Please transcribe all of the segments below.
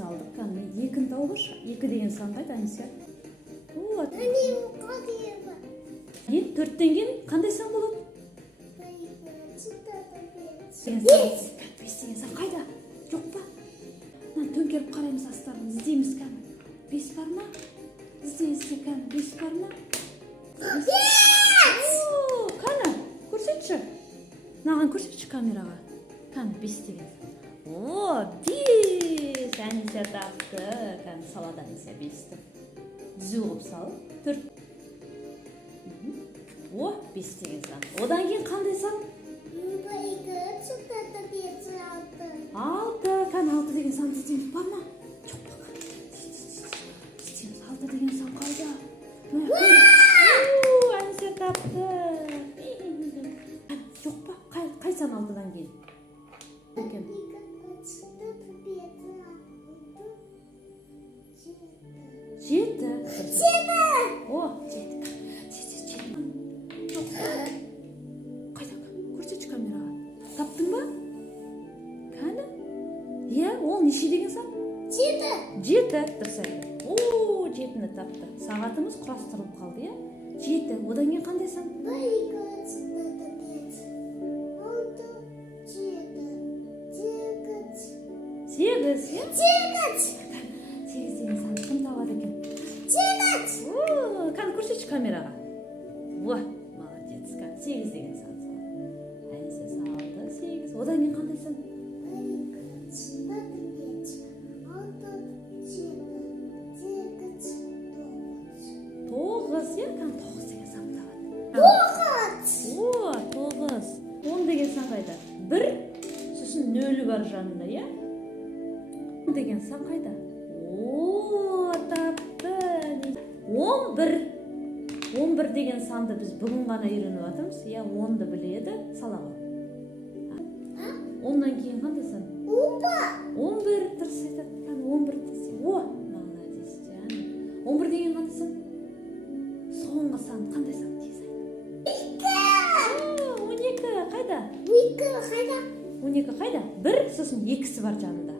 салдық. Қаны екін тауғыш. Екі деген сан қайда, Аниса? Вот. Енді төрттен кейін қандай сан болады? Бес деген сан қайда? Жоқ па? Төңкеріп қараймыз астарын, іздейміз кәні. Бес бар ма? Іздеймізде кәні, бес бар ма? Қаны, көрсетші. Наған көрсетші камераға. Кәні, бес деген. О, бес! Аниса тапты. Кәні, салады Аниса бесті. Дүзу ғып салып, төрт. О, бес деген сан. Одан кейін қандай сан? Алты. Кәні, алты деген сан іздейміз бар ма? Жоқ па, кәні. Іздейміз, алты деген сан қайда? Аниса тапты. Жоқ па, қай сан алтыдан кейін? Жеті. О, жеті. Қайда? Көрсетші камераға. Таптың ба? Кәні? Е, ол неше деген сан? Жеті. Жеті. Дұрыс айтты. О, жетіні тапты. Сағатымыз құрастырылып қалды, е? Жеті. Одан кейін қандай сан? Сегіз. Сегіз деген сан кім табады екен? Сегіз. Кәні көрсетші камераға. Во, молодец. Сегіз деген сан салды. Аниса салды. Сегіз. Одан кейін қандай сан? Тоғыз. Кәні тоғыз деген сан табады. Тоғыз. О, тоғыз. Он деген сан қайда? Бір. Сосын нөлі бар жанында, е? Он деген сан қайда? О, тапты. 11. 11 деген санды біз бүгін ғана үйреніп жатырмыз. Я 10-ды біледі, салаға. Ондан кейін қандай сан? 11. Дұрыс айтады. 11 десе. О, молодец. 11 деген қандай сан? Соңғы сан қандай сан? Тез айт. 12. Қайда? 12 қайда? 1, сосын 2-сі бар жанында.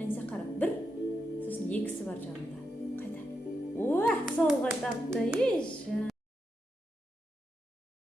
Аниса қара. 1, сосын 2-сі бар жанында. Қайда? О, солға тапты.